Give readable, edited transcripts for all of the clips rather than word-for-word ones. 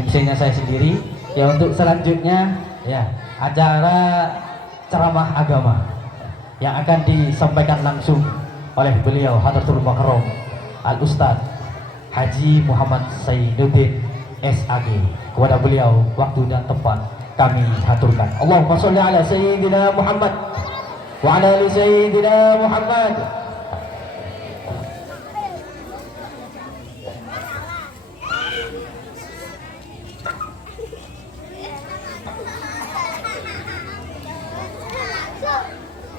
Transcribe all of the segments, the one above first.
MC-nya saya sendiri. Ya untuk selanjutnya ya acara ceramah agama yang akan disampaikan langsung oleh beliau Hadratul Mukarram Al Ustadz Haji Muhammad Sainuddin SAG. Kepada beliau waktu dan tempat kami haturkan. Allahumma sholli ala Sayyidina Muhammad wa ala ali Sayyidina Muhammad.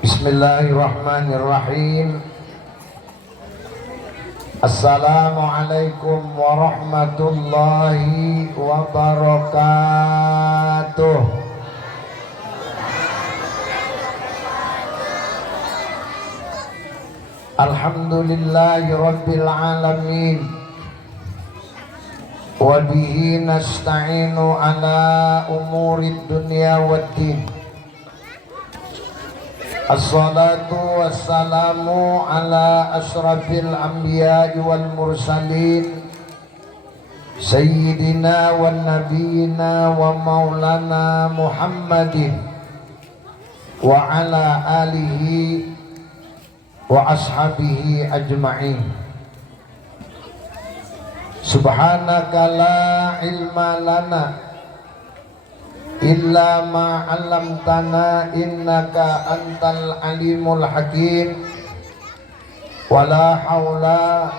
Bismillahirrahmanirrahim. Assalamualaikum warahmatullahi wabarakatuh. Alhamdulillahi rabbil alamin. Wa bihi nasta'inu ala umurid dunya waddin. Assalatu wassalamu ala ashrafil anbiya'i wal mursalin Sayyidina wa nabiyina wa maulana Muhammadin wa ala alihi wa ashabihi ajma'in. Subhanaka la ilma lana illa ma 'allamtana innaka antal alimul hakim. Wala haula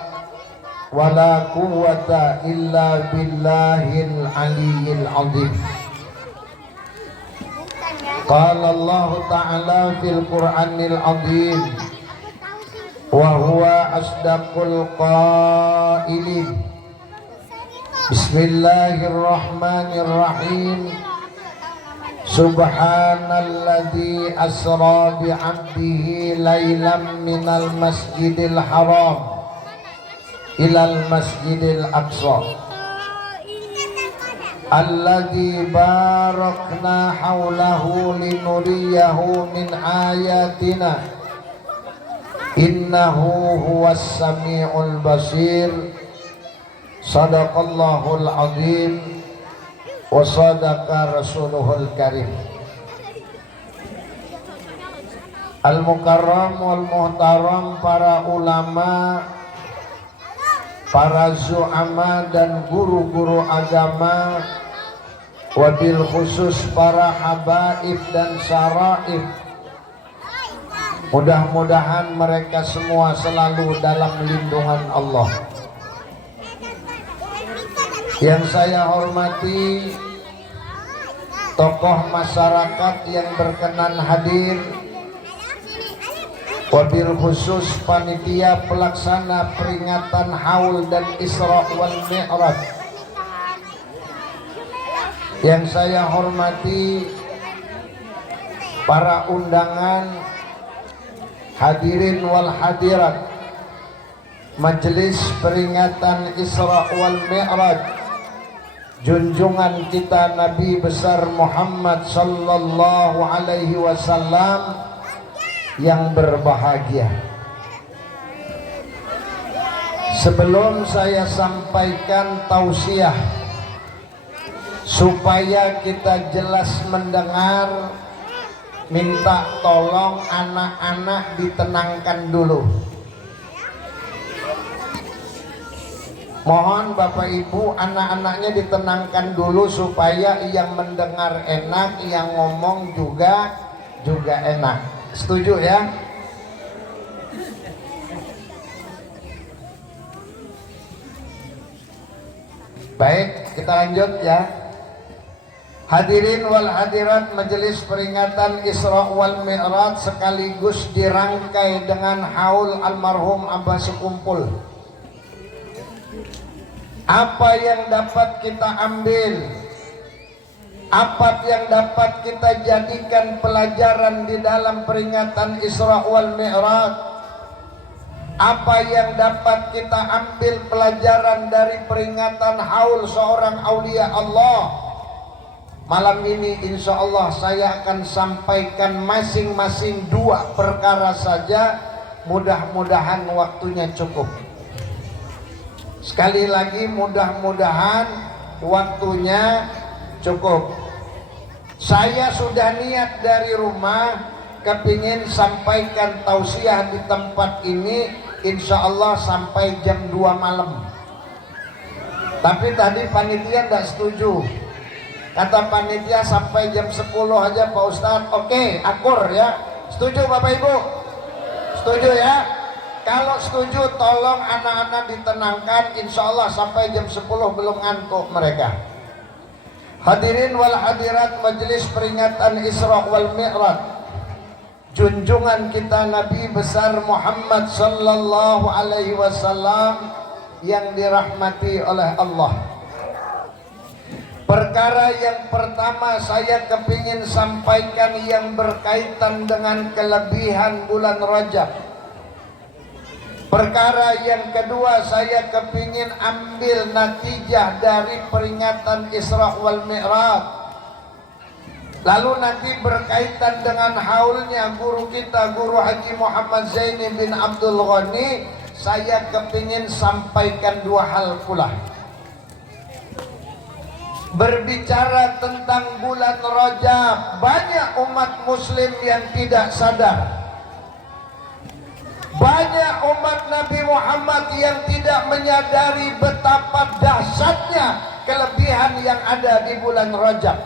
wala quwwata illa billahil aliyyil azim. Qala Allah ta'ala fil Qur'anil azim wa huwa asdaqul qailin. Bismillahirrahmanirrahim. Subhanalladzi asra bi'abdihi laylam minal masjidil haram ilal masjidil aqsa alladzi barakna haulahu linuriyahu min ayatina innahu huwas sami'ul basir. Sadaqallahul azim wa sadaqa rasuluhul karim. Al-mukarram wal muhtaram, para ulama, para zu'ama dan guru-guru agama, wabil khusus para habaib dan syaraif. Mudah-mudahan mereka semua selalu dalam lindungan Allah. Yang saya hormati tokoh masyarakat yang berkenan hadir, wabil khusus panitia pelaksana peringatan Haul dan Isra wal Mi'raj. Yang saya hormati para undangan, hadirin wal hadirat majelis peringatan Isra wal Mi'raj junjungan kita Nabi besar Muhammad sallallahu alaihi wasallam yang berbahagia. Sebelum saya sampaikan tausiah supaya kita jelas mendengar, minta tolong anak-anak ditenangkan dulu. Mohon Bapak Ibu anak-anaknya ditenangkan dulu supaya yang mendengar enak, yang ngomong juga enak. Setuju ya? Baik, kita lanjut ya. Hadirin wal hadirat majelis peringatan Isra wal Mi'raj sekaligus dirangkai dengan haul almarhum Abah Sekumpul. Apa yang dapat kita ambil, apa yang dapat kita jadikan pelajaran di dalam peringatan Isra wal Mi'raj, apa yang dapat kita ambil pelajaran dari peringatan haul seorang aulia Allah. Malam ini insya Allah saya akan sampaikan masing-masing 2 perkara saja, mudah-mudahan waktunya cukup. Sekali lagi mudah-mudahan waktunya cukup. Saya sudah niat dari rumah kepingin sampaikan tausiah di tempat ini, insya Allah sampai jam 2 malam. Tapi tadi panitia tidak setuju. Kata panitia sampai jam 10 aja Pak Ustadz. Oke, akur ya. Setuju Bapak Ibu? Setuju ya? Kalau setuju tolong anak-anak ditenangkan, insya Allah sampai jam 10 belum ngantuk mereka. Hadirin wal hadirat majelis peringatan Isra wal Mi'raj, junjungan kita Nabi besar Muhammad sallallahu alaihi wasallam yang dirahmati oleh Allah. Perkara yang pertama saya kepingin sampaikan yang berkaitan dengan kelebihan bulan Rajab. Perkara yang kedua saya kepingin ambil natijah dari peringatan Isra wal Mi'raj. Lalu nanti berkaitan dengan haulnya guru kita, Guru Haji Muhammad Zaini bin Abdul Ghani, saya kepingin sampaikan dua hal pula. Berbicara tentang bulan Rajab, banyak umat muslim yang tidak sadar. Banyak umat Nabi Muhammad yang tidak menyadari betapa dahsyatnya kelebihan yang ada di bulan Rajab.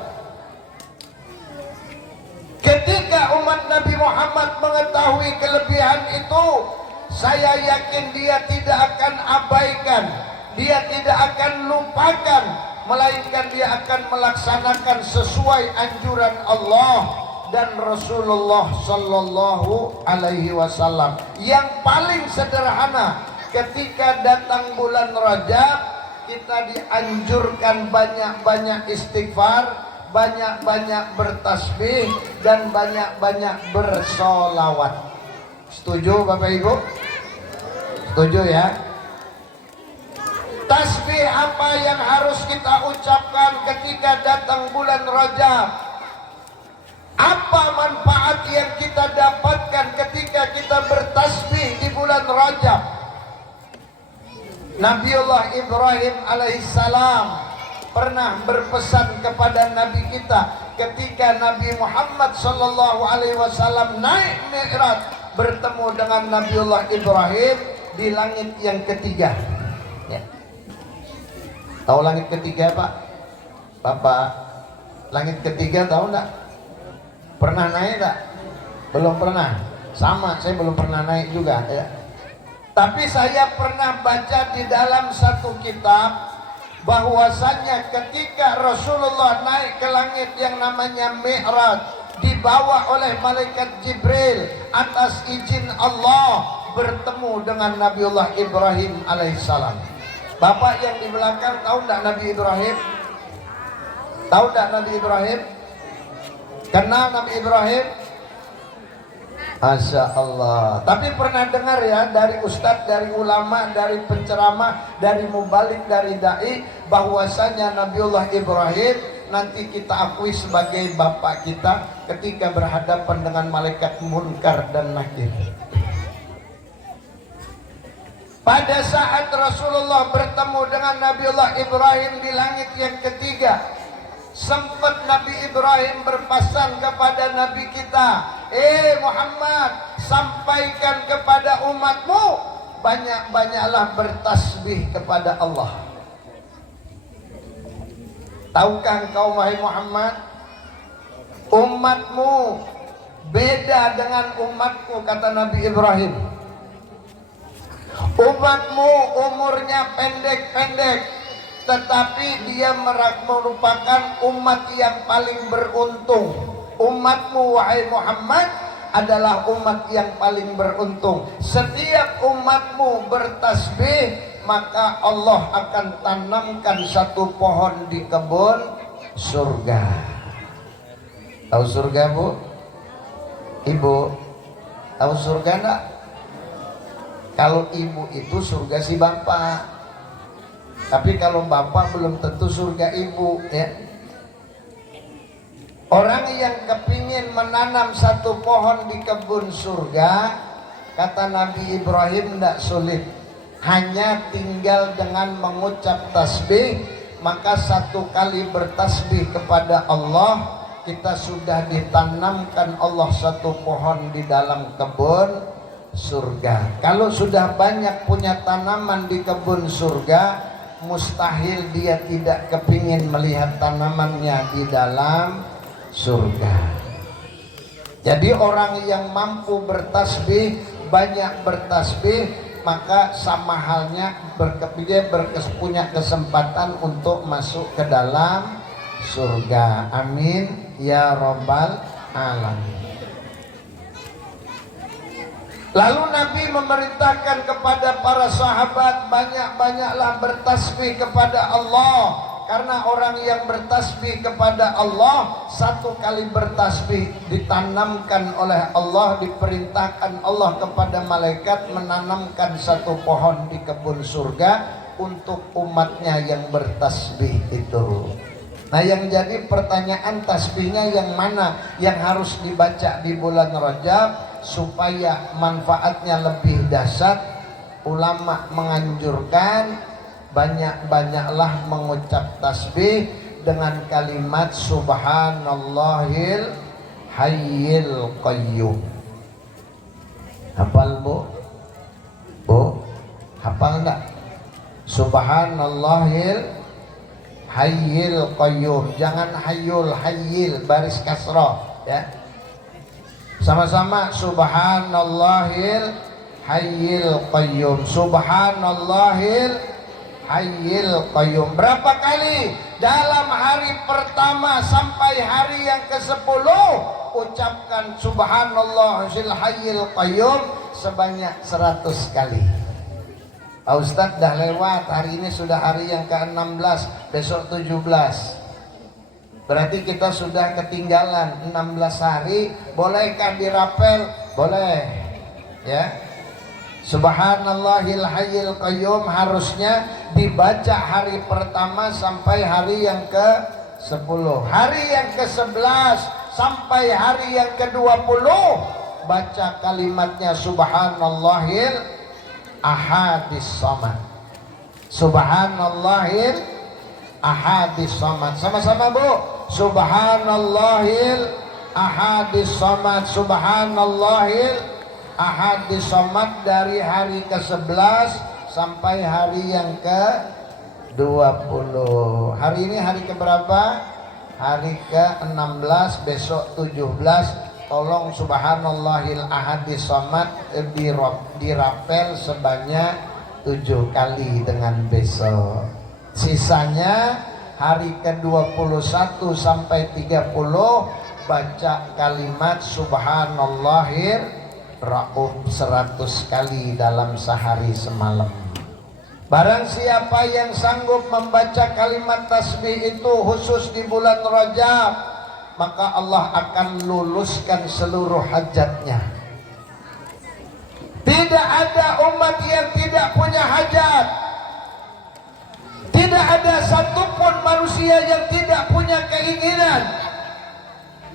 Ketika umat Nabi Muhammad mengetahui kelebihan itu, saya yakin dia tidak akan abaikan, dia tidak akan lupakan, melainkan dia akan melaksanakan sesuai anjuran Allah dan Rasulullah sallallahu alaihi wasallam. Yang paling sederhana, ketika datang bulan Rajab, kita dianjurkan banyak-banyak istighfar, banyak-banyak bertasbih, dan banyak-banyak bersolawat. Setuju Bapak Ibu? Setuju ya? Tasbih apa yang harus kita ucapkan ketika datang bulan Rajab? Apa manfaat yang kita dapatkan ketika kita bertasbih di bulan Rajab? Nabiullah Ibrahim alaihissalam pernah berpesan kepada Nabi kita ketika Nabi Muhammad sallallahu alaihi wasallam naik Mi'raj bertemu dengan Nabiullah Ibrahim di langit yang ketiga. Ya. Tahu langit ketiga Pak? Bapak, langit ketiga tahu enggak? Pernah naik enggak? Belum pernah. Sama, saya belum pernah naik juga ya. Tapi saya pernah baca di dalam satu kitab bahwasanya ketika Rasulullah naik ke langit yang namanya Mi'raj, dibawa oleh malaikat Jibril atas izin Allah bertemu dengan Nabiullah Ibrahim alaihissalam. Bapak yang di belakang tahu enggak Nabi Ibrahim? Tahu enggak Nabi Ibrahim? Kenal Nabi Ibrahim? Masya Allah. Tapi pernah dengar ya dari ustadz, dari ulama, dari penceramah, dari mubalik, dari dai, bahwasanya Nabiullah Ibrahim nanti kita akui sebagai bapak kita ketika berhadapan dengan malaikat Munkar dan Nakir. Pada saat Rasulullah bertemu dengan Nabiullah Ibrahim di langit yang ketiga, sempat Nabi Ibrahim berpesan kepada Nabi kita, Muhammad, sampaikan kepada umatmu, banyak-banyaklah bertasbih kepada Allah. Tahukah engkau wahai Muhammad, umatmu beda dengan umatku, kata Nabi Ibrahim. Umatmu umurnya pendek-pendek, tetapi dia merupakan umat yang paling beruntung. Umatmu wahai Muhammad adalah umat yang paling beruntung. Setiap umatmu bertasbih, maka Allah akan tanamkan satu pohon di kebun surga. Tahu surga Bu? Ibu tahu surga enggak? Kalau ibu itu surga si bapak, tapi kalau bapak belum tentu surga ibu ya. Orang yang kepingin menanam satu pohon di kebun surga, kata Nabi Ibrahim, tidak sulit. Hanya tinggal dengan mengucap tasbih, maka satu kali bertasbih kepada Allah kita sudah ditanamkan Allah satu pohon di dalam kebun surga. Kalau sudah banyak punya tanaman di kebun surga, mustahil dia tidak kepingin melihat tanamannya di dalam surga. Jadi orang yang mampu bertasbih, banyak bertasbih, maka sama halnya dia punya kesempatan untuk masuk ke dalam surga. Amin ya rabbal alamin. Lalu Nabi memerintahkan kepada para sahabat, banyak-banyaklah bertasbih kepada Allah. Karena orang yang bertasbih kepada Allah, satu kali bertasbih ditanamkan oleh Allah, diperintahkan Allah kepada malaikat menanamkan satu pohon di kebun surga untuk umatnya yang bertasbih itu. Nah, yang jadi pertanyaan, tasbihnya yang mana yang harus dibaca di bulan Rajab supaya manfaatnya lebih dahsyat? Ulama menganjurkan banyak-banyaklah mengucap tasbih dengan kalimat subhanallahil hayyil qayyum. Hafal Bu? Bu, hafal enggak? Subhanallahil hayyil qayyum. Jangan hayyul, hayyil baris kasrah ya. Sama-sama subhanallahil hayyil qayyum. Subhanallahil hayyil qayyum. Berapa kali dalam hari pertama sampai hari yang ke-10 ucapkan subhanallahil hayyil qayyum sebanyak 100 kali. Pak Ustadz dah lewat, hari ini sudah hari yang ke-16, besok 17. Berarti kita sudah ketinggalan 16 hari. Bolehkah dirapel? Boleh ya. Subhanallahil hayyil qayyum harusnya dibaca hari pertama sampai hari yang ke-10. Hari yang ke-11 sampai hari yang ke-20 baca kalimatnya subhanallahil ahadis samad. Subhanallahil ahadis samad. Sama-sama Bu. Subhanallahil ahadis samad. Subhanallahil ahadis samad dari hari ke-11 sampai hari yang ke-20. Hari ini hari keberapa? Hari ke-16, besok 17. Tolong subhanallahil ahadis samad dirapel sebanyak 7 kali dengan besok. Sisanya hari ke-21 sampai 30 baca kalimat subhanallahil rauf 100 kali dalam sehari semalam. Barang siapa yang sanggup membaca kalimat tasbih itu khusus di bulan Rajab, maka Allah akan luluskan seluruh hajatnya. Tidak ada umat yang tidak punya hajat. Tidak ada satupun manusia yang tidak punya keinginan.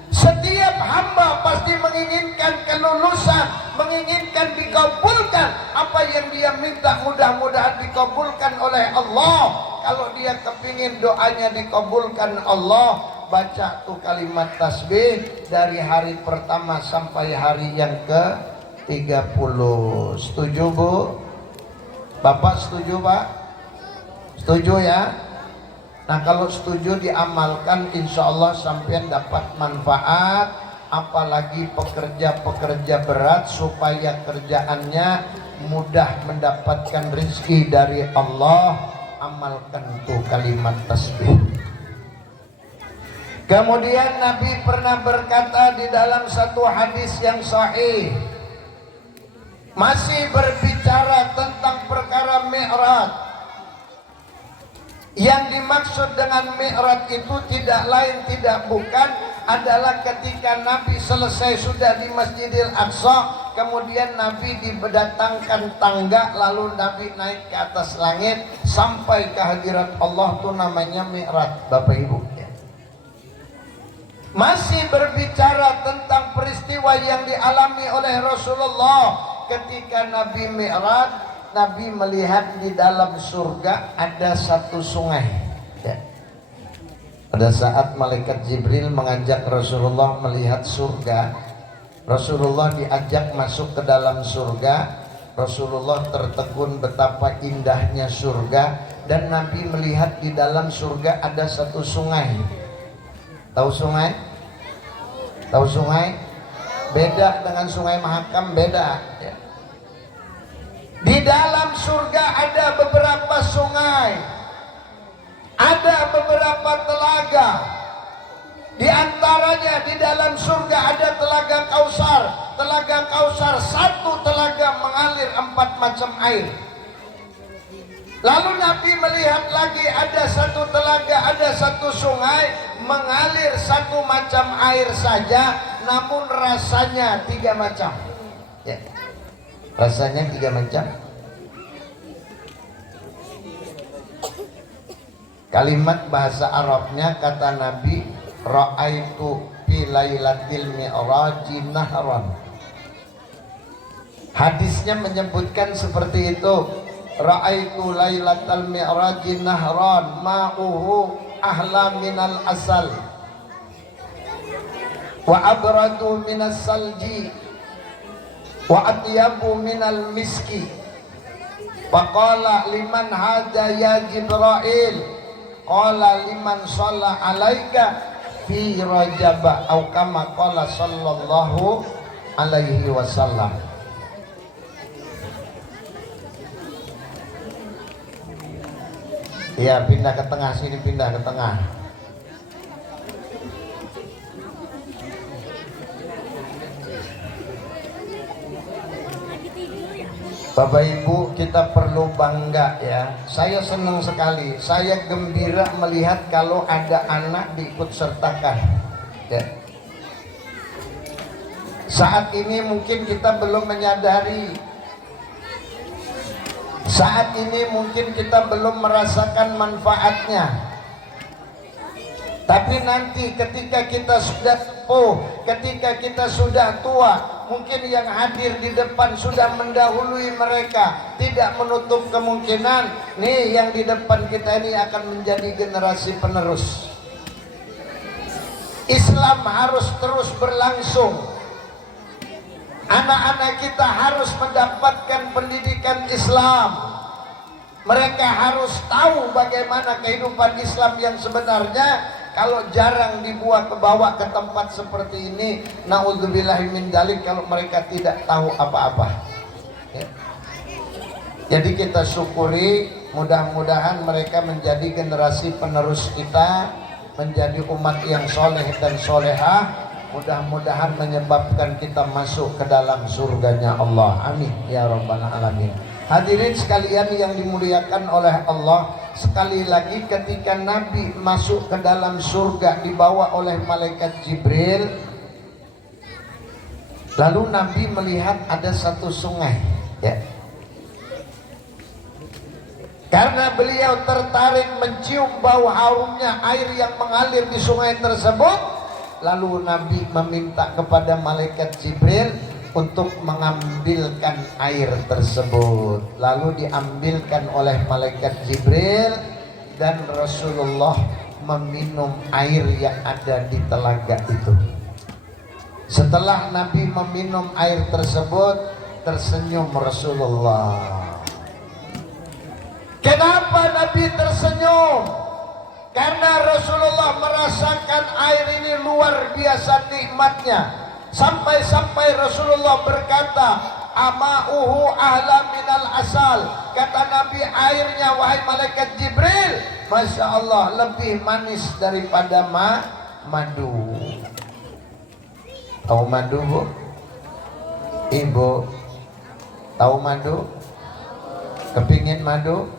Setiap hamba pasti menginginkan kelulusan, menginginkan dikabulkan. Apa yang dia minta mudah-mudahan dikabulkan oleh Allah. Kalau dia kepingin doanya dikabulkan Allah, baca tuh kalimat tasbih dari hari pertama sampai hari yang ke-30. Setuju Bu? Bapak setuju Pak? Setuju ya? Nah, kalau setuju diamalkan, insya Allah sampean dapat manfaat. Apalagi pekerja-pekerja berat, supaya kerjaannya mudah mendapatkan rezeki dari Allah, amalkan tuh kalimat tasbih. Kemudian Nabi pernah berkata di dalam satu hadis yang sahih, masih berbicara tentang perkara Mi'raj. Yang dimaksud dengan Mi'raj itu tidak lain tidak bukan adalah ketika Nabi selesai sudah di Masjidil Aqsa, kemudian Nabi didatangkan tangga, lalu Nabi naik ke atas langit sampai ke hadirat Allah, itu namanya Mi'raj Bapak Ibu. Masih berbicara tentang peristiwa yang dialami oleh Rasulullah ketika Nabi Mi'raj. Nabi melihat di dalam surga ada satu sungai ya. Pada saat malaikat Jibril mengajak Rasulullah melihat surga, Rasulullah diajak masuk ke dalam surga. Rasulullah tertegun betapa indahnya surga, dan Nabi melihat di dalam surga ada satu sungai. Tahu sungai? Tahu sungai? Beda dengan sungai Mahakam, beda ya. Di dalam surga ada beberapa sungai, ada beberapa telaga. Di antaranya di dalam surga ada telaga Kausar. Telaga Kausar, satu telaga mengalir 4 macam air. Lalu Nabi melihat lagi ada satu telaga, ada satu sungai mengalir 1 macam air saja, namun rasanya 3 macam. Ya. Rasanya 3 macam. Kalimat bahasa Arabnya, kata Nabi, ra'aitu fi lailatil mi'raji nahran. Hadisnya menyebutkan seperti itu. Ra'aitu lailatal mi'raji nahran ma'uhu ahla minal asal wa abradu minas salji wa atyabu minal miski. Faqala liman hadha ya Jibril? Qala liman shalla alaika fi Rajab au kama qala sallallahu alaihi wasallam. Ya, pindah ke tengah sini, pindah ke tengah. Bapak Ibu, kita perlu bangga ya. Saya senang sekali, saya gembira melihat kalau ada anak diikut sertakan ya. Saat ini mungkin kita belum menyadari, saat ini mungkin kita belum merasakan manfaatnya. Tapi nanti ketika kita sudah sepuh, ketika kita sudah tua, mungkin yang hadir di depan sudah mendahului mereka. Tidak menutup kemungkinan nih yang di depan kita ini akan menjadi generasi penerus. Islam harus terus berlangsung. Anak-anak kita harus mendapatkan pendidikan Islam. Mereka harus tahu bagaimana kehidupan Islam yang sebenarnya. Kalau jarang dibawa ke tempat seperti ini, naudzubillahi min dzalik, kalau mereka tidak tahu apa-apa ya. Jadi kita syukuri, mudah-mudahan mereka menjadi generasi penerus kita, menjadi umat yang soleh dan solehah. Mudah-mudahan menyebabkan kita masuk ke dalam surganya Allah. Amin ya rabbal alamin. Hadirin sekalian yang dimuliakan oleh Allah, sekali lagi ketika Nabi masuk ke dalam surga dibawa oleh malaikat Jibril, lalu Nabi melihat ada satu sungai ya. Karena beliau tertarik mencium bau harumnya air yang mengalir di sungai tersebut, lalu Nabi meminta kepada malaikat Jibril untuk mengambilkan air tersebut. Lalu diambilkan oleh malaikat Jibril, dan Rasulullah meminum air yang ada di telaga itu. Setelah Nabi meminum air tersebut, tersenyum Rasulullah. Kenapa Nabi tersenyum? Karena Rasulullah merasakan air ini luar biasa nikmatnya. Sampai-sampai Rasulullah berkata, ama'uhu ahla minal asal. Kata Nabi, airnya wahai malaikat Jibril, Masya Allah, lebih manis daripada madu. Tahu madu, Bu? Ibu tahu madu? Kepingin madu?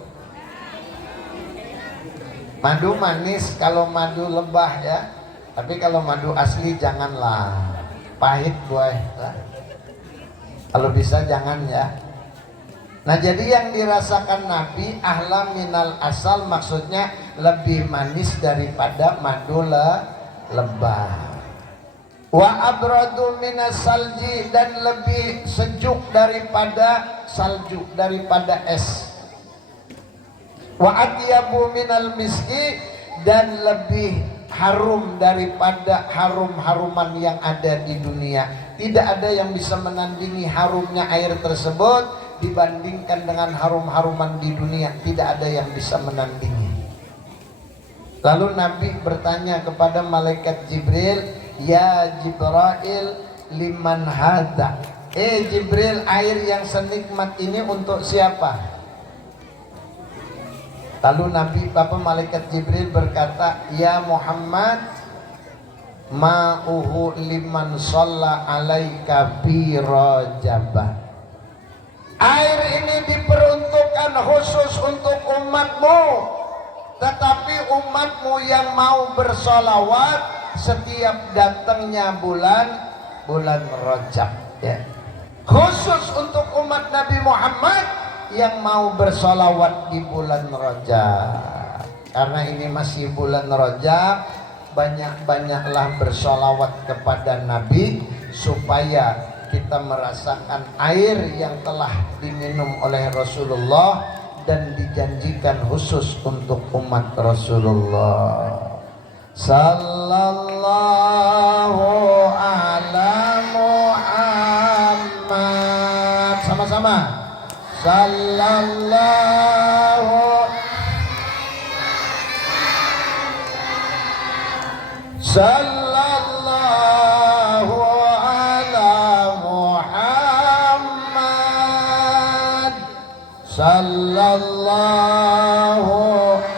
Madu manis kalau madu lebah ya. Tapi kalau madu asli janganlah, pahit boy. Kalau bisa jangan ya. Nah, jadi yang dirasakan Nabi ahla minal asal, maksudnya lebih manis daripada madu lebah. Wa abradu minas salji, dan lebih sejuk daripada salju, daripada es. Wa atyabu minal miski, dan lebih harum daripada harum-haruman yang ada di dunia. Tidak ada yang bisa menandingi harumnya air tersebut dibandingkan dengan harum-haruman di dunia. Tidak ada yang bisa menandingi. Lalu Nabi bertanya kepada malaikat Jibril, "Ya Jibril, liman hadza?" Jibril, air yang senikmat ini untuk siapa? Lalu malaikat Jibril berkata, "Ya Muhammad, ma'uhu liman shalla alaika bi rajabah." Air ini diperuntukkan khusus untuk umatmu, tetapi umatmu yang mau bersolawat setiap datangnya bulan Rajab, ya. Khusus untuk umat Nabi Muhammad yang mau bersolawat di bulan Rajab. Karena ini masih bulan Rajab, banyak-banyaklah bersolawat kepada Nabi supaya kita merasakan air yang telah diminum oleh Rasulullah dan dijanjikan khusus untuk umat Rasulullah. Sallallahu ala Muhammad. Sama-sama. Sallallahu ala Muhammad. Sallallahu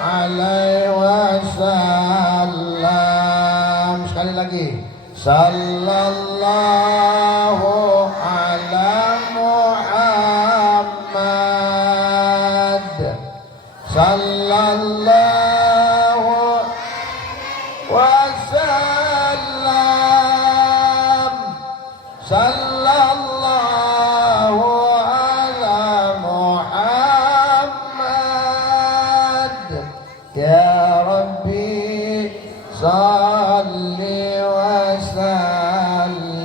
alaihi wasallam. Sekali lagi. Sallallahu ala Muhammad. Sallallahu wasallam. Sallallahu ala Muhammad. Ya Rabbi salli wa sallim.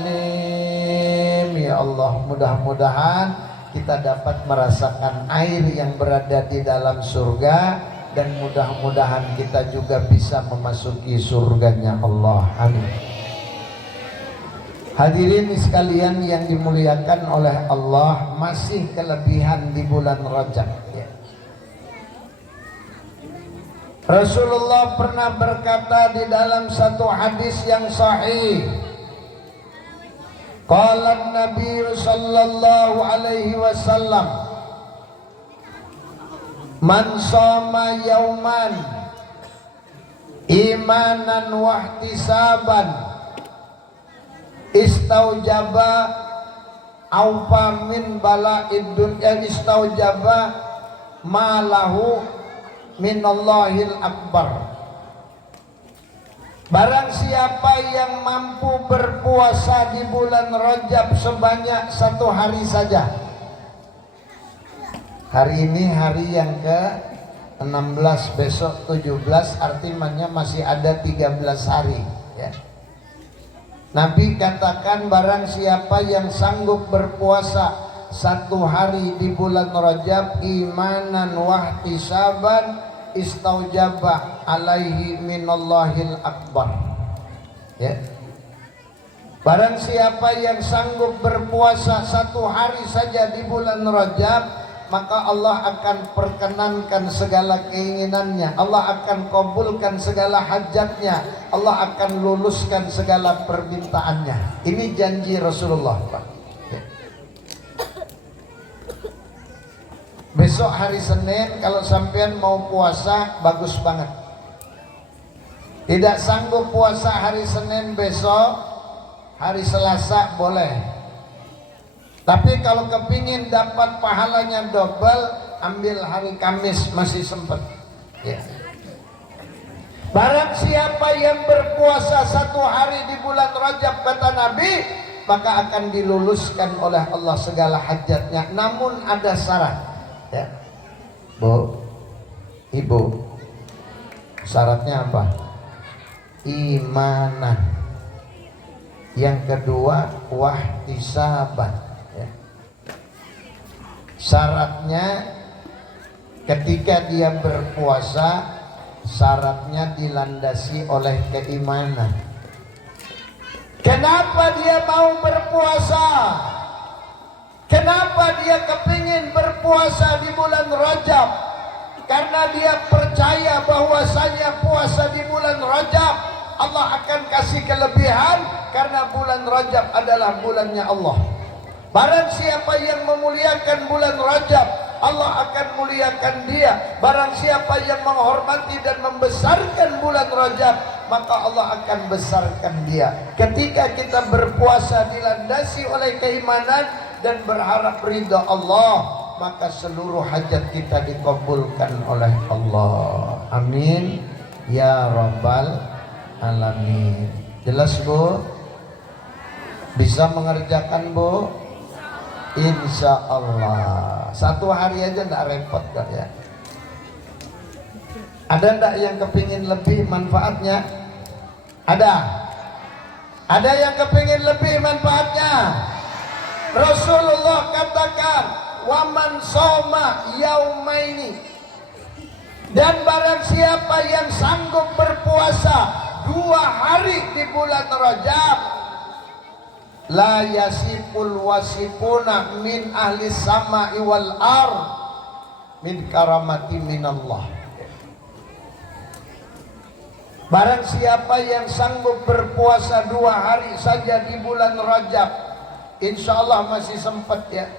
Ya Allah, mudah-mudahan kita dapat merasakan air yang berada di dalam surga, dan mudah-mudahan kita juga bisa memasuki surganya Allah. Amin. Hadirin sekalian yang dimuliakan oleh Allah, masih kelebihan di bulan Rajab, ya. Rasulullah pernah berkata di dalam satu hadis yang sahih, qala Nabi sallallahu alaihi wasallam, man shoma yauman imanan wa ihtisaban istaujaba aufa min bala'id dunya, istaujaba malahu minallahil akbar. Barang siapa yang mampu berpuasa di bulan Rajab sebanyak 1 hari saja. Hari ini hari yang ke-16, besok 17, artinya masih ada 13 hari, ya. Nabi katakan barang siapa yang sanggup berpuasa 1 hari di bulan Rajab imanan wahtisaban istaujabah alaihi minallahil akbar, ya. Barang siapa yang sanggup berpuasa 1 hari saja di bulan Rajab, maka Allah akan perkenankan segala keinginannya, Allah akan kabulkan segala hajatnya, Allah akan luluskan segala permintaannya. Ini janji Rasulullah, Pak. Ya. Besok hari Senin kalau sampean mau puasa, bagus banget. Tidak sanggup puasa hari Senin besok, hari Selasa boleh. Tapi kalau kepingin dapat pahalanya double, ambil hari Kamis, masih sempat, ya. Barang siapa yang berpuasa 1 hari di bulan Rajab, kata Nabi, maka akan diluluskan oleh Allah segala hajatnya. Namun ada syarat, ya. Bu, Ibu, syaratnya apa? Imanan. Yang kedua, wahtisaban. Syaratnya ketika dia berpuasa Syaratnya dilandasi oleh keimanan. Kenapa dia mau berpuasa? Kenapa dia kepingin berpuasa di bulan Rajab? Karena dia percaya bahwasanya puasa di bulan Rajab Allah akan kasih kelebihan, karena bulan Rajab adalah bulannya Allah. Barang siapa yang memuliakan bulan Rajab, Allah akan muliakan dia. Barang siapa yang menghormati dan membesarkan bulan Rajab, maka Allah akan besarkan dia. Ketika kita berpuasa dilandasi oleh keimanan dan berharap ridha Allah, maka seluruh hajat kita dikabulkan oleh Allah. Amin ya rabbal alamin. Jelas Bu? Bisa mengerjakan Bu? Insya Allah. Satu hari aja nggak repot kan ya. Ada ndak yang kepingin lebih manfaatnya? Ada. Ada yang kepingin lebih manfaatnya? Rasulullah katakan, waman soma yaumaini, dan barang siapa yang sanggup berpuasa 2 hari di bulan Rajab, la yasiful wasifuna min ahli sama'i wal ar min karamati minallah. Barang siapa yang sanggup berpuasa 2 hari saja di bulan Rajab, insya Allah masih sempat ya.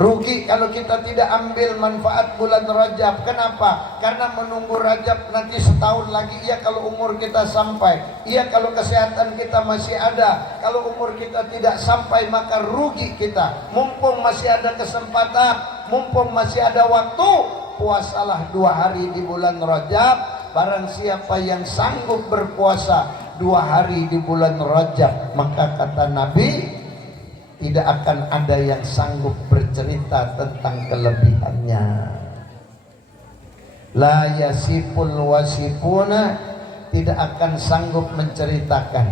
Rugi kalau kita tidak ambil manfaat bulan Rajab. Kenapa? Karena menunggu Rajab nanti setahun lagi. Iya kalau umur kita sampai, iya kalau kesehatan kita masih ada. Kalau umur kita tidak sampai, maka rugi kita. Mumpung masih ada kesempatan, mumpung masih ada waktu, puasalah 2 hari di bulan Rajab. Barang siapa yang sanggup berpuasa 2 hari di bulan Rajab, maka kata Nabi, tidak akan ada yang sanggup bercerita tentang kelebihannya. La yasiful wasifuna, tidak akan sanggup menceritakan.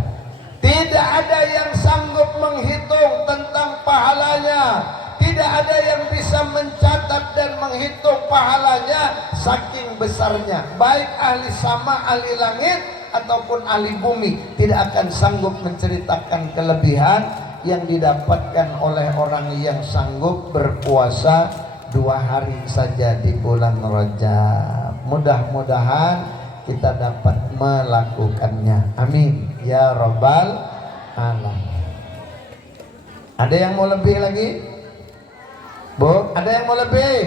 Tidak ada yang sanggup menghitung tentang pahalanya. Tidak ada yang bisa mencatat dan menghitung pahalanya, saking besarnya. Baik ahli sama, ahli langit ataupun ahli bumi tidak akan sanggup menceritakan kelebihan yang didapatkan oleh orang yang sanggup berpuasa 2 hari saja di bulan Rajab. Mudah-mudahan kita dapat melakukannya. Amin ya rabbal alamin. Ada yang mau lebih lagi? Bu, ada yang mau lebih?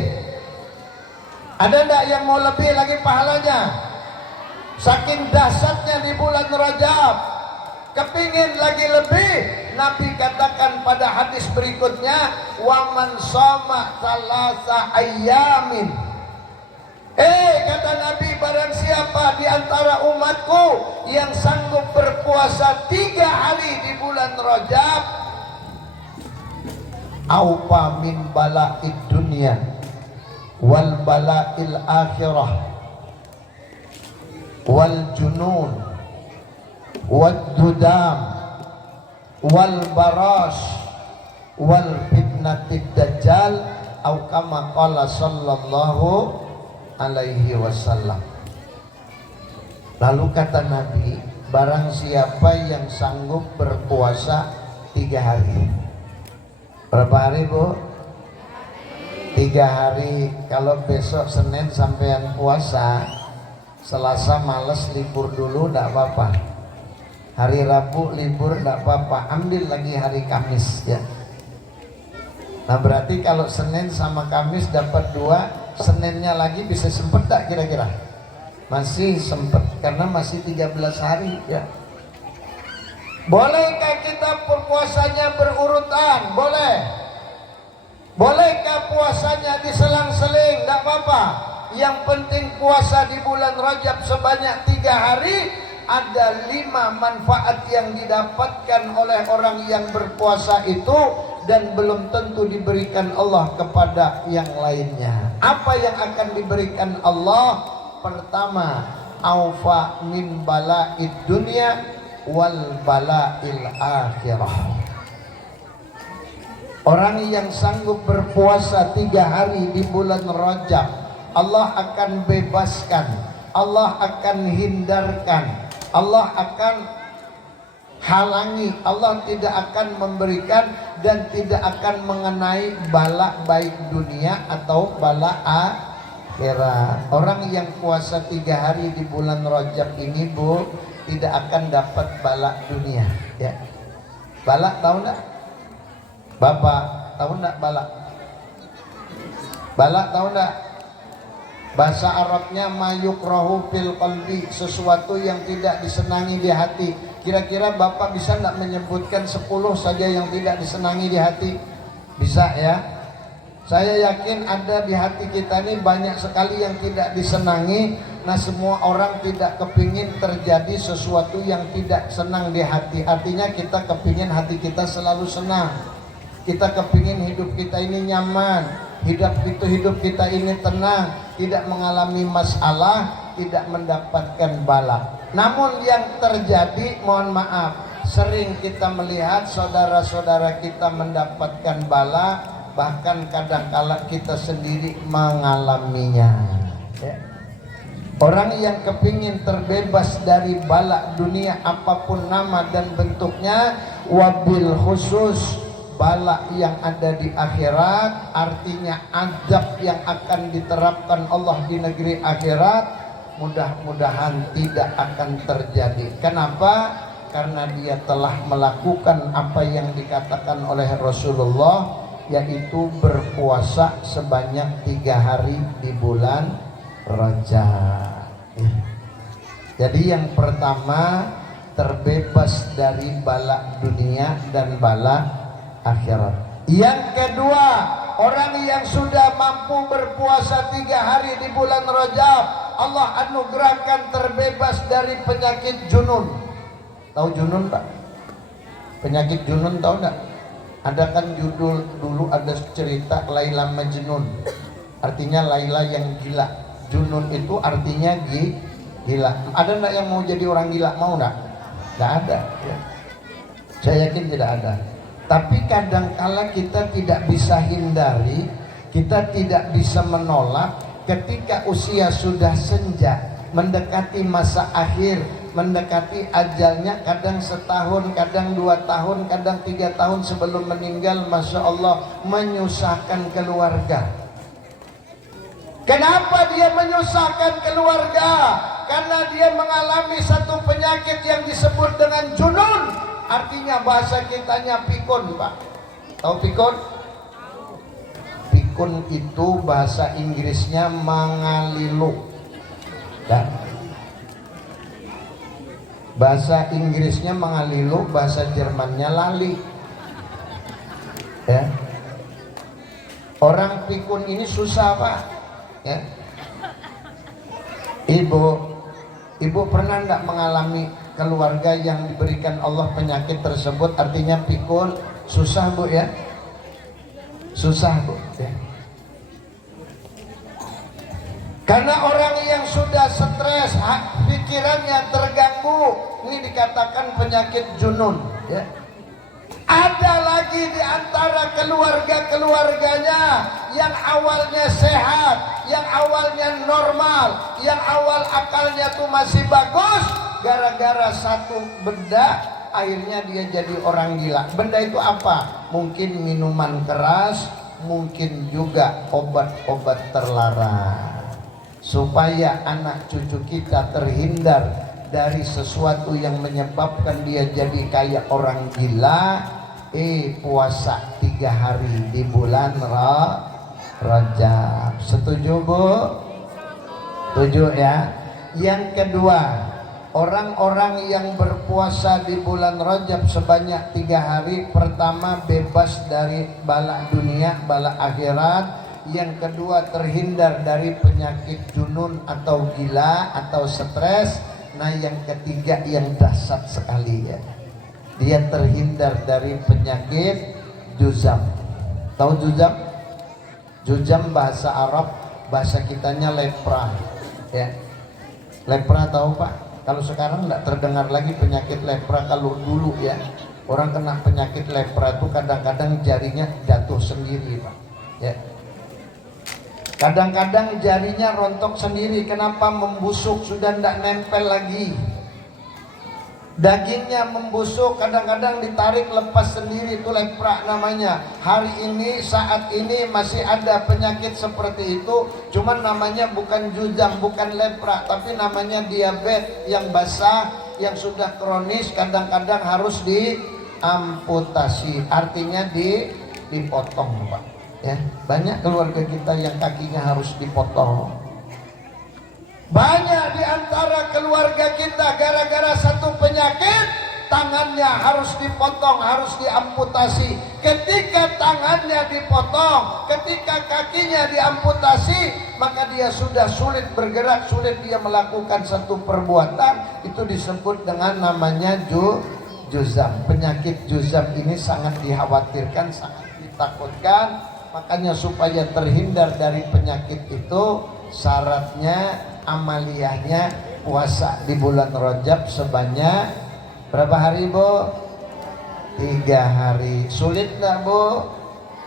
Ada enggak yang mau lebih lagi pahalanya? Saking dahsyatnya di bulan Rajab, kepingin lagi lebih. Nabi katakan pada hadis berikutnya, waman shoma salasa ayyamin. Kata Nabi, barang siapa di antara umatku yang sanggup berpuasa 3 hari di bulan Rajab, aupa min bala'id dunya wal bala'il akhirah wal junun wal dudam wal baras wal fitnatid dajjal, au kama qala sallallahu alaihi wasallam. Lalu kata Nabi, barang siapa yang sanggup berpuasa 3 hari. Berapa hari Bu? 3 hari. Kalau besok Senin sampean puasa, Selasa males libur dulu, enggak apa-apa. Hari Rabu libur enggak apa-apa, ambil lagi hari Kamis ya. Nah berarti kalau Senin sama Kamis dapat 2, Seninnya lagi bisa sempet tak kira-kira? Masih sempet, karena masih 13 hari ya. Bolehkah kita berpuasanya berurutan? Boleh. Bolehkah puasanya diselang-seling? Enggak apa-apa. Yang penting puasa di bulan Rajab sebanyak 3 hari. Ada 5 manfaat yang didapatkan oleh orang yang berpuasa itu, dan belum tentu diberikan Allah kepada yang lainnya. Apa yang akan diberikan Allah? Pertama, aufa min bala'id dunya wal bala'il akhirah. Orang yang sanggup berpuasa 3 hari di bulan Rajab, Allah akan bebaskan Allah akan hindarkan, Allah akan halangi, Allah tidak akan memberikan dan tidak akan mengenai bala baik dunia atau bala akhirat. Orang yang puasa 3 hari di bulan Rajab ini, Bu, tidak akan dapat bala dunia, ya. Bala tahu enggak? Bapak tahu enggak bala? Bala tahu enggak? Bahasa Arabnya mayukrahu fil qalbi, sesuatu yang tidak disenangi di hati. Kira-kira Bapak bisa enggak menyebutkan 10 saja yang tidak disenangi di hati? Bisa ya? Saya yakin ada di hati kita ini banyak sekali yang tidak disenangi. Nah, semua orang tidak kepingin terjadi sesuatu yang tidak senang di hati. Artinya kita kepingin hati kita selalu senang. Kita kepingin hidup kita ini nyaman, hidup kita ini tenang, tidak mengalami masalah, tidak mendapatkan bala. Namun yang terjadi, mohon maaf, sering kita melihat saudara-saudara kita mendapatkan bala, bahkan kadang-kala kita sendiri mengalaminya, ya. Orang yang kepingin terbebas dari bala dunia apapun nama dan bentuknya, wabil khusus bala yang ada di akhirat, artinya azab yang akan diterapkan Allah di negeri akhirat, mudah-mudahan tidak akan terjadi. Kenapa? Karena dia telah melakukan apa yang dikatakan oleh Rasulullah, yaitu berpuasa sebanyak 3 hari di bulan Rajab. Jadi yang pertama, terbebas dari bala dunia dan bala akhirat. Yang kedua, orang yang sudah mampu berpuasa 3 hari di bulan Rajab, Allah anugerahkan terbebas dari penyakit junun. Tahu junun, Pak? Penyakit junun tahu enggak? Ada kan judul dulu, ada cerita Laila Majnun, artinya Laila yang gila. Junun itu artinya gila. Ada enggak yang mau jadi orang gila? Mau enggak? Enggak ada, ya. Saya yakin tidak ada. Tapi kadangkala kita tidak bisa hindari, kita tidak bisa menolak ketika usia sudah senja, mendekati masa akhir, mendekati ajalnya, kadang setahun, kadang 2 tahun, kadang 3 tahun sebelum meninggal, Masya Allah, menyusahkan keluarga. Kenapa dia menyusahkan keluarga? Karena dia mengalami satu penyakit yang disebut dengan junun. Artinya bahasa kitanya pikun, Pak. Tahu pikun? Pikun itu bahasa Inggrisnya mangalilu. Dan bahasa Inggrisnya mangalilu, bahasa Jermannya lali. Ya. Orang pikun ini susah, Pak. Ya. Ibu pernah enggak mengalami keluarga yang diberikan Allah penyakit tersebut, artinya pikun? Susah, Bu, ya? Susah, Bu, ya. Karena orang yang sudah stres, pikirannya terganggu, ini dikatakan penyakit junun, ya. Ada lagi di antara keluarga-keluarganya yang awalnya sehat, yang awalnya normal, yang awal akalnya tuh masih bagus, gara-gara satu benda akhirnya dia jadi orang gila. Benda itu apa? Mungkin minuman keras, mungkin juga obat-obat terlarang. Supaya anak cucu kita terhindar dari sesuatu yang menyebabkan dia jadi kayak orang gila, puasa 3 hari di bulan Rajab. Setuju, Bu? Setuju, ya. Yang kedua, orang-orang yang berpuasa di bulan Rajab sebanyak 3 hari, pertama bebas dari bala dunia, bala akhirat. Yang kedua, terhindar dari penyakit junun atau gila atau stres. Nah, yang ketiga yang dahsyat sekali, ya, dia terhindar dari penyakit juzam. Tahu juzam? Juzam bahasa Arab, bahasa kitanya lepra, ya. Lepra tahu, Pak? Kalau sekarang tidak terdengar lagi penyakit lepra. Kalau dulu, ya, orang kena penyakit lepra itu kadang-kadang jarinya jatuh sendiri, Pak, ya. Kadang-kadang jarinya rontok sendiri. Kenapa? Membusuk, sudah tidak nempel lagi. Dagingnya membusuk, kadang-kadang ditarik lepas sendiri, itu lepra namanya. Hari ini, saat ini masih ada penyakit seperti itu. Cuman namanya bukan juzam, bukan lepra, tapi namanya diabetes yang basah, yang sudah kronis. Kadang-kadang harus diamputasi, artinya dipotong, Pak. Ya, banyak keluarga kita yang kakinya harus dipotong. Banyak di antara keluarga kita gara-gara satu penyakit, tangannya harus dipotong, harus diamputasi. Ketika tangannya dipotong, ketika kakinya diamputasi, maka dia sudah sulit bergerak, sulit dia melakukan satu perbuatan. Itu disebut dengan namanya juzam. Penyakit juzam ini sangat dikhawatirkan, sangat ditakutkan. Makanya supaya terhindar dari penyakit itu, syaratnya, amaliyahnya puasa di bulan Rajab sebanyak berapa hari, Bu? 3 hari. Sulit nggak, Bu?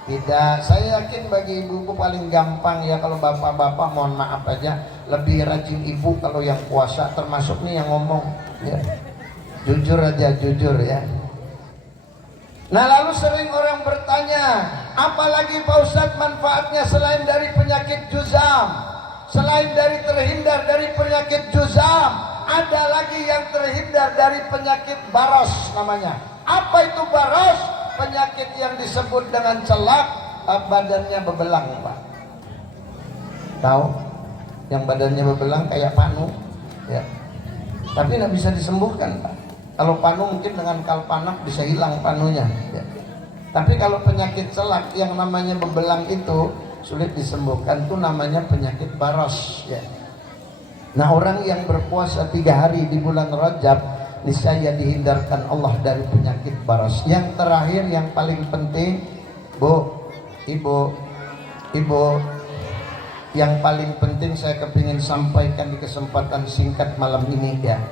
Tidak. Saya yakin bagi ibu paling gampang ya. Kalau bapak-bapak mohon maaf aja, lebih rajin ibu kalau yang puasa, termasuk nih yang ngomong ya. Jujur aja, jujur ya. Nah, lalu sering orang bertanya, apalagi Pak Ustadz manfaatnya selain dari penyakit juzam, selain dari terhindar dari penyakit juzam, ada lagi yang terhindar dari penyakit baros namanya. Apa itu baros? Penyakit yang disebut dengan celak, badannya bebelang, Pak. Tahu? Yang badannya bebelang kayak panu ya. Tapi tidak bisa disembuhkan, Pak. Kalau panu mungkin dengan kalpanak bisa hilang panunya ya. Tapi kalau penyakit celak yang namanya bebelang itu sulit disembuhkan, itu namanya penyakit baros ya. Nah, orang yang berpuasa 3 hari di bulan Rajab, niscaya dihindarkan Allah dari penyakit baros. Yang terakhir, yang paling penting, Bu, Ibu, yang paling penting saya kepingin sampaikan di kesempatan singkat malam ini ya.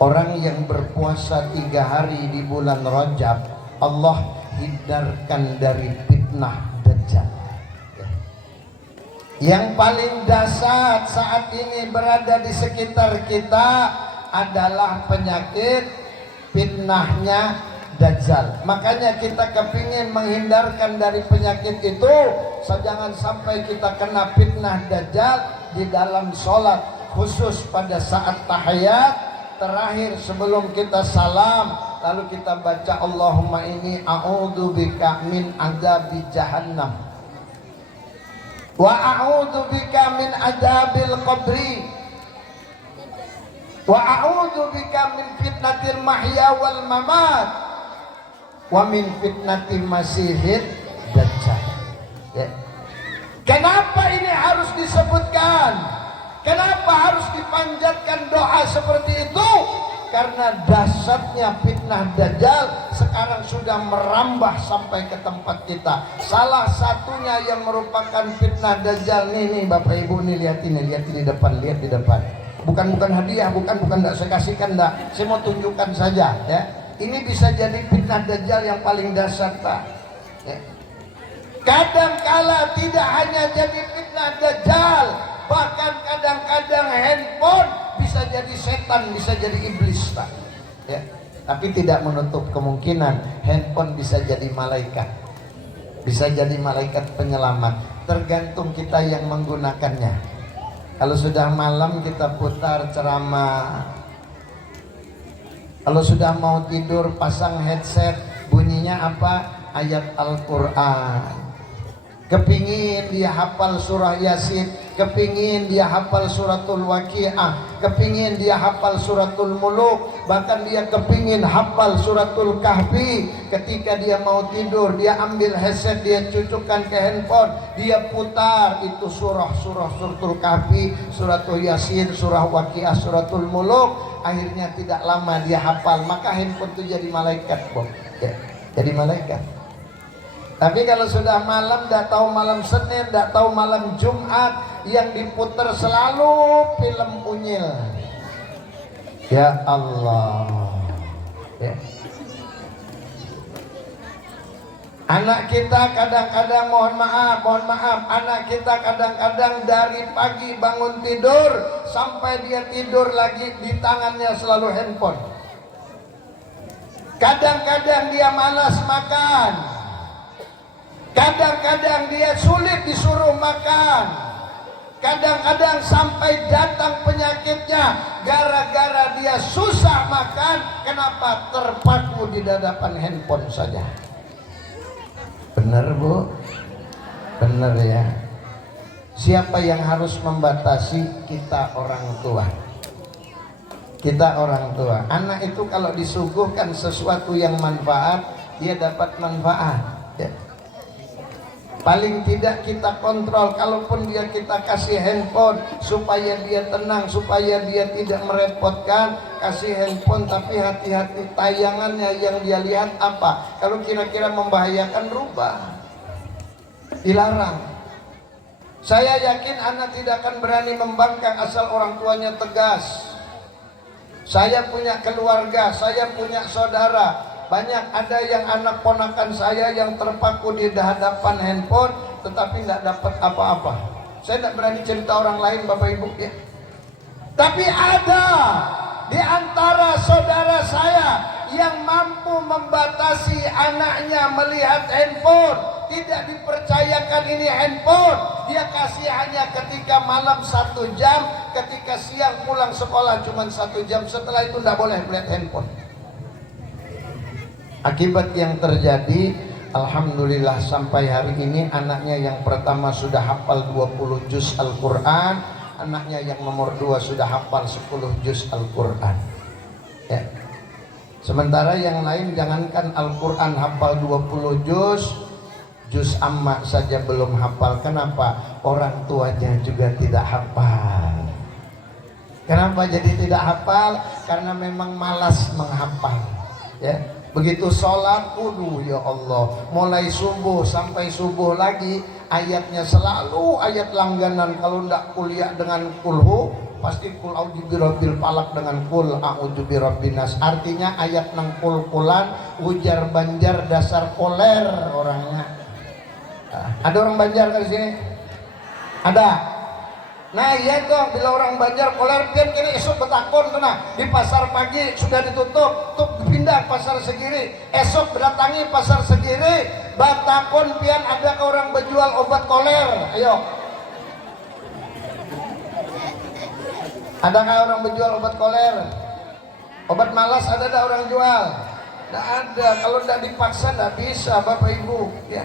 Orang yang berpuasa 3 hari di bulan Rajab, Allah hindarkan dari fitnah Dajjal. Yang paling dahsyat saat ini berada di sekitar kita adalah penyakit fitnahnya Dajjal. Makanya kita kepingin menghindarkan dari penyakit itu, jangan sampai kita kena fitnah Dajjal di dalam sholat, khusus pada saat tahiyat terakhir sebelum kita salam, lalu kita baca Allahumma inni a'udzubika min adzabi jahannam wa a'udzubika min adzabil qabri wa a'udzubika min fitnatil mahya wal mamat wa min fitnatil masihid dajjal ya. Kenapa ini harus disebutkan? Kenapa harus dipanjatkan doa seperti itu? Karena dahsyatnya fitnah Dajjal sekarang sudah merambah sampai ke tempat kita. Salah satunya yang merupakan fitnah Dajjal nih Bapak Ibu nih, lihat ini di depan, lihat di depan. Bukan hadiah, bukan enggak saya kasihkan, enggak. Saya mau tunjukkan saja ya. Ini bisa jadi fitnah Dajjal yang paling dahsyat, Pak. Ya. Kadang-kala tidak hanya jadi fitnah Dajjal, bahkan kadang-kadang handphone bisa jadi setan, bisa jadi iblis, Pak ya. Tapi tidak menutup kemungkinan handphone bisa jadi malaikat, bisa jadi malaikat penyelamat, tergantung kita yang menggunakannya. Kalau sudah malam kita putar ceramah, kalau sudah mau tidur pasang headset, bunyinya apa? Ayat Al-Quran. Kepingin dia hafal surah Yasin, kepingin dia hafal suratul Waqiah, kepingin dia hafal suratul Muluk, bahkan dia kepingin hafal suratul Kahfi. Ketika dia mau tidur, dia ambil headset, dia cucukkan ke handphone, dia putar itu suratul Kahfi, suratul Yasin, surah Waqiah, suratul Muluk. Akhirnya tidak lama dia hafal, maka handphone itu jadi malaikat, ya, jadi malaikat. Tapi kalau sudah malam, tidak tahu malam Senin, tidak tahu malam Jumat, yang diputar selalu film unyil. Ya Allah ya. Anak kita kadang-kadang mohon maaf, anak kita kadang-kadang dari pagi bangun tidur sampai dia tidur lagi di tangannya selalu handphone. Kadang-kadang dia malas makan. Kadang-kadang dia sulit disuruh makan. Kadang-kadang sampai datang penyakitnya gara-gara dia susah makan. Kenapa? Terpaku di hadapan handphone saja. Benar Bu? Benar ya. Siapa yang harus membatasi? Kita orang tua. Kita orang tua. Anak itu kalau disuguhkan sesuatu yang manfaat, dia dapat manfaat ya. Paling tidak kita kontrol. Kalaupun dia kita kasih handphone supaya dia tenang, supaya dia tidak merepotkan, kasih handphone, tapi hati-hati tayangannya yang dia lihat apa. Kalau kira-kira membahayakan, rubah, dilarang. Saya yakin anak tidak akan berani membangkang asal orang tuanya tegas. Saya punya keluarga, saya punya saudara. Banyak ada yang anak ponakan saya yang terpaku di hadapan handphone tetapi tidak dapat apa-apa. Saya tidak berani cerita orang lain Bapak Ibu ya. Tapi ada di antara saudara saya yang mampu membatasi anaknya melihat handphone. Tidak dipercayakan ini handphone. Dia kasih hanya ketika malam 1 jam, ketika siang pulang sekolah cuma 1 jam. Setelah itu tidak boleh melihat handphone. Akibat yang terjadi, alhamdulillah sampai hari ini anaknya yang pertama sudah hafal 20 juz Al-Quran, anaknya yang nomor 2 sudah hafal 10 juz Al-Quran ya. Sementara yang lain jangankan Al-Quran hafal 20 juz amma saja belum hafal. Kenapa? Orang tuanya juga tidak hafal. Kenapa jadi tidak hafal? Karena memang malas menghafal ya. Begitu sholat, ya Allah, mulai subuh sampai subuh lagi ayatnya selalu ayat langganan. Kalau ndak kuliah dengan kulhu, pasti kul a'udzu birabbil falaq dengan kul a'udzu birabbin nas. Artinya ayat nang kul-kulan, ujar Banjar dasar koler orangnya. Ada orang Banjar di sini? Ada. Nah iya dong, bila orang Banjar koler pian kini esok betakon kena di pasar pagi sudah ditutup, pindah pasar segiri, esok berdatangi pasar segiri, batakon pian ada ke orang berjual obat koler, ayo. Adakah orang berjual obat koler? Obat malas ada orang jual? Tidak ada. Kalau tidak dipaksa tidak bisa Bapak Ibu ya.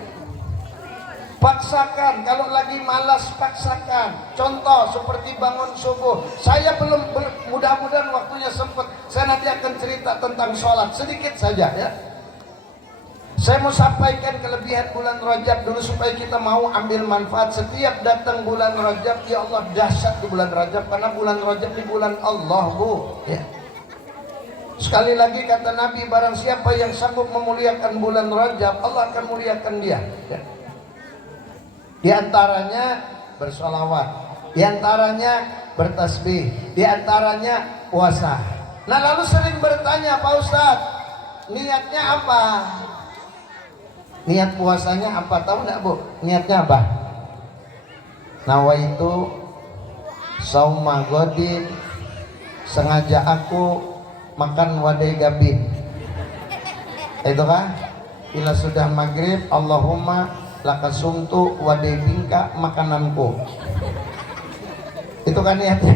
Paksakan, kalau lagi malas paksakan. Contoh seperti bangun subuh. Saya belum mudah-mudahan waktunya sempat. Saya nanti akan cerita tentang sholat sedikit saja ya. Saya mau sampaikan kelebihan bulan Rajab dulu supaya kita mau ambil manfaat. Setiap datang bulan Rajab, ya Allah dahsyat di bulan Rajab, karena bulan Rajab di bulan Allah Bu ya. Sekali lagi kata Nabi, barang siapa yang sanggup memuliakan bulan Rajab, Allah akan muliakan dia ya. Di antaranya bersolawat, di antaranya bertasbih, di antaranya puasa. Nah lalu sering bertanya, Pak Ustadz, niatnya apa? Niat puasanya apa? Tahu nggak Bu? Niatnya apa? Nawaitu sauma godin, sengaja aku makan wadai gabin. Itu kan? Bila sudah maghrib, Allahumma lakasumtu wadai bingka makananku. Itu kan niatnya.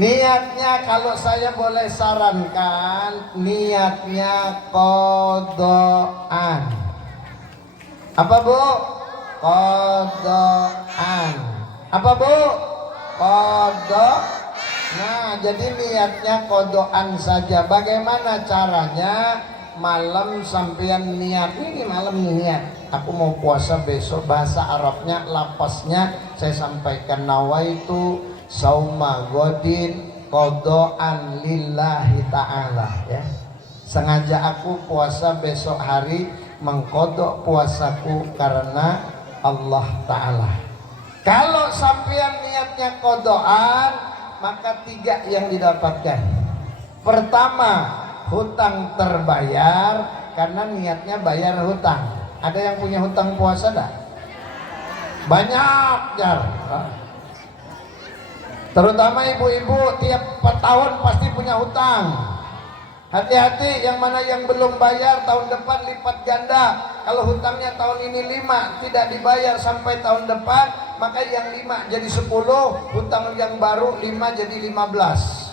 Niatnya kalau saya boleh sarankan, niatnya qodaan. Apa Bu? Qodaan. Apa Bu? Qodok. Nah jadi niatnya qodaan saja. Bagaimana caranya? Malam sampean niat, ini malam niat aku mau puasa besok, bahasa Arabnya lapasnya saya sampaikan, nawaitu sauma godin qodaan lillahi ta'ala ya. Sengaja aku puasa besok hari, mengkodok puasaku karena Allah Ta'ala. Kalau sampean niatnya kodokan, maka 3 yang didapatkan. Pertama, hutang terbayar. karena niatnya bayar hutang. Ada yang punya hutang puasa dah? Banyak, Jar. Terutama ibu-ibu tiap 4 tahun pasti punya hutang. Hati-hati, yang mana yang belum bayar tahun depan lipat ganda. Kalau hutangnya tahun ini 5 tidak dibayar sampai tahun depan, maka yang 5 jadi 10, hutang yang baru 5 jadi 15.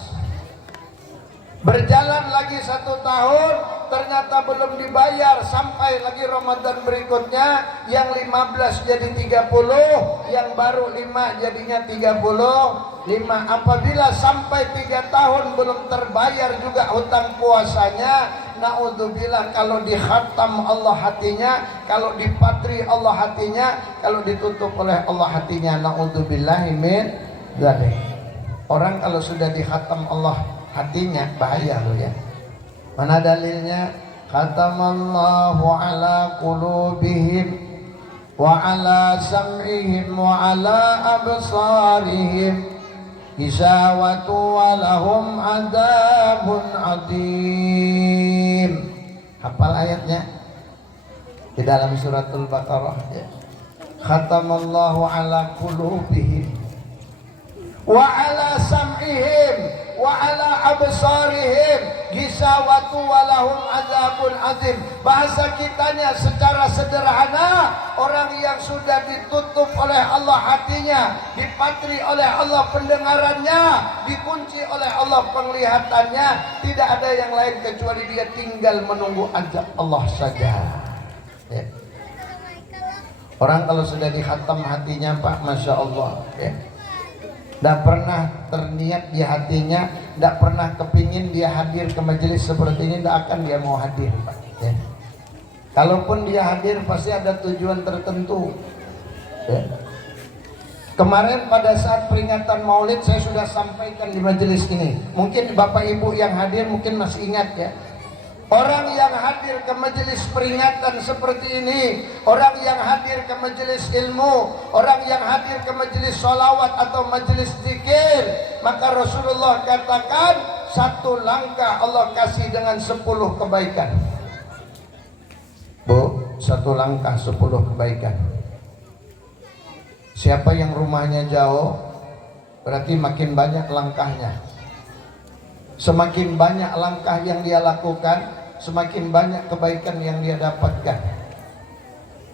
Berjalan lagi 1 tahun, ternyata belum dibayar sampai lagi Ramadan berikutnya, yang 15 jadi 30, yang baru 5 jadinya 35. Apabila sampai 3 tahun belum terbayar juga hutang puasanya, naudzubillah, kalau dikhatam Allah hatinya, kalau dipatri Allah hatinya, kalau ditutup oleh Allah hatinya, naudzubillahi min dzalik. Orang kalau sudah dikhatam Allah hatinya bahaya loh ya. Mana dalilnya? Khatamallahu ala qulubihim wa ala sam'ihim wa ala absarihim Hisawatu walahum adabun adim. Hafal ayatnya di dalam suratul Baqarah ya. Khatamallahu ala qulubihim wa ala sam'ihim wa ala absarihim gisawatu walahum azabun azim. Bahasa kitanya secara sederhana, orang yang sudah ditutup oleh Allah hatinya, dipatri oleh Allah pendengarannya, dikunci oleh Allah penglihatannya, tidak ada yang lain kecuali dia tinggal menunggu azab Allah saja ya. Orang kalau sudah dikhatam hatinya Pak, Masya Allah ya, tidak pernah terniat di hatinya, tidak pernah kepingin dia hadir ke majelis seperti ini, tidak akan dia mau hadir Pak ya. Kalaupun dia hadir pasti ada tujuan tertentu ya. Kemarin pada saat peringatan Maulid saya sudah sampaikan di majelis ini. Mungkin Bapak Ibu yang hadir mungkin masih ingat ya. Orang yang hadir ke majelis peringatan seperti ini, orang yang hadir ke majelis ilmu, orang yang hadir ke majelis sholawat atau majelis zikir, maka Rasulullah katakan 1 langkah Allah kasih dengan 10 kebaikan. Bu, 1 langkah 10 kebaikan. Siapa yang rumahnya jauh, berarti makin banyak langkahnya. Semakin banyak langkah yang dia lakukan, semakin banyak kebaikan yang dia dapatkan.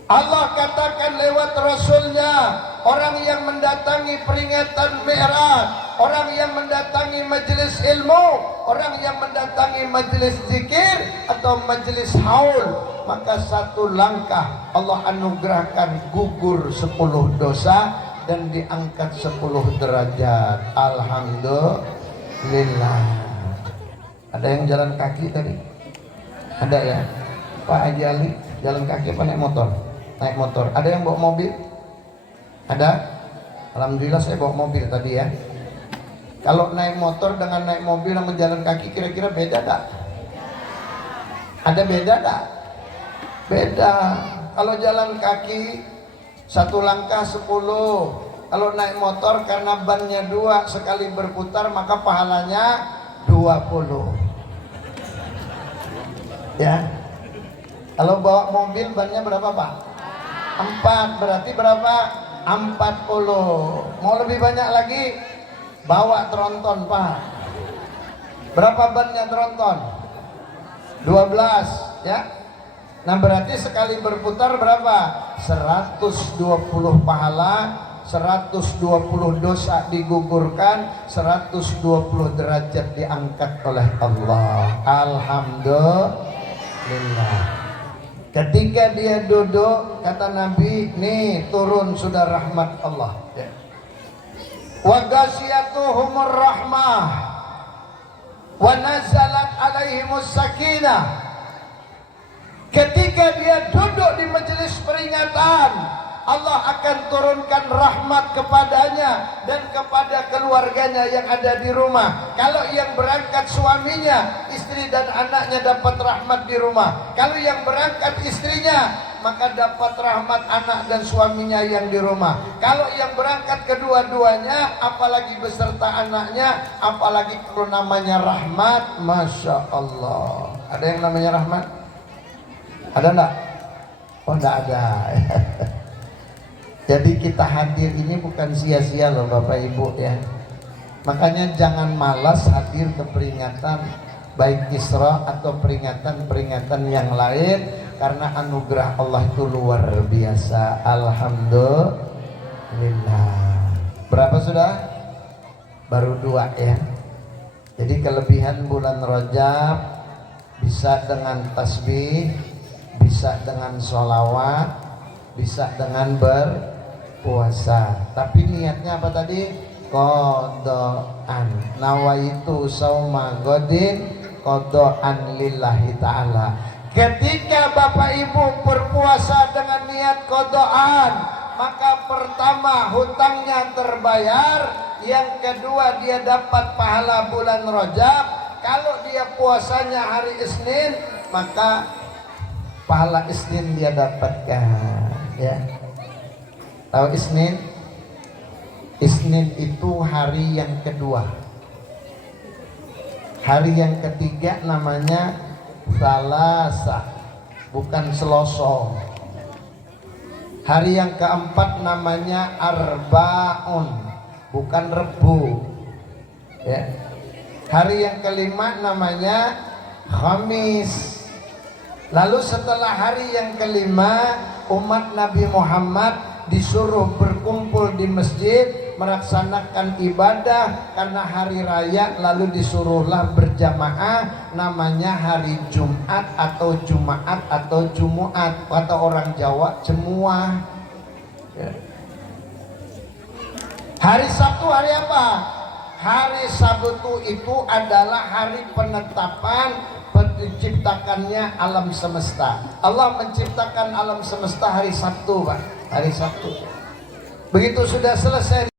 Allah katakan lewat Rasulnya, orang yang mendatangi peringatan Mi'raj, orang yang mendatangi majelis ilmu, orang yang mendatangi majelis zikir atau majelis haul, maka 1 langkah Allah anugerahkan gugur 10 dosa dan diangkat 10 derajat. Alhamdulillah. Ada yang jalan kaki tadi? Ada ya? Pak Haji Ali jalan kaki apa naik motor? Naik motor. Ada yang bawa mobil? Ada? Alhamdulillah saya bawa mobil tadi ya. Kalau naik motor dengan naik mobil sama jalan kaki kira-kira beda tak? Ada beda tak? Beda. Kalau jalan kaki 1 langkah 10. Kalau naik motor karena bannya 2 sekali berputar maka pahalanya 20 ya. Kalau bawa mobil bannya berapa Pak? 4, berarti berapa? 40. Mau lebih banyak lagi? Bawa tronton Pak. Berapa bannya tronton? 12 ya. Nah berarti sekali berputar berapa? 120 pahala, 120 dosa digugurkan, 120 derajat diangkat oleh Allah. Alhamdulillah. Ketika dia duduk, kata Nabi, nih turun sudah rahmat Allah ya. Wa ghasyiyatuhumur rahmah wa nazalat alaihimus sakinah. Ketika dia duduk di majelis peringatan, Allah akan turunkan rahmat kepadanya dan kepada keluarganya yang ada di rumah. Kalau yang berangkat suaminya, istri dan anaknya dapat rahmat di rumah. Kalau yang berangkat istrinya, maka dapat rahmat anak dan suaminya yang di rumah. Kalau yang berangkat kedua-duanya, apalagi beserta anaknya, apalagi kalau namanya rahmat, Masya Allah. Ada yang namanya rahmat? Ada enggak? Oh enggak ada. Jadi kita hadir ini bukan sia-sia loh Bapak Ibu ya. Makanya jangan malas hadir ke peringatan baik Isra atau peringatan-peringatan yang lain, karena anugerah Allah itu luar biasa. Alhamdulillah. Berapa sudah? Baru 2 ya. Jadi kelebihan bulan Rajab bisa dengan tasbih, bisa dengan sholawat, bisa dengan berpuasa. Tapi niatnya apa tadi? Qadaan. Nawaitu sauma godin qadaan lillahi ta'ala. Ketika Bapak Ibu berpuasa dengan niat qadaan, maka pertama hutangnya terbayar, yang kedua dia dapat pahala bulan Rajab. Kalau dia puasanya hari Isnin, maka pahala Isnin dia dapatkan ya. Tahu Isnin? Isnin itu hari yang kedua. Hari yang ketiga namanya Salasa, bukan Seloso. Hari yang keempat namanya Arbaun, bukan Rebu ya. Hari yang kelima namanya Khamis. Lalu setelah hari yang kelima, umat Nabi Muhammad disuruh berkumpul di masjid melaksanakan ibadah karena hari raya, lalu disuruhlah berjamaah, namanya hari Jumat atau Jumaat atau Jumuat, kata orang Jawa Jemuah ya. Hari Sabtu hari apa? Hari Sabtu itu adalah hari penetapan diciptakannya alam semesta. Allah menciptakan alam semesta hari Sabtu Pak, hari Sabtu. Begitu sudah selesai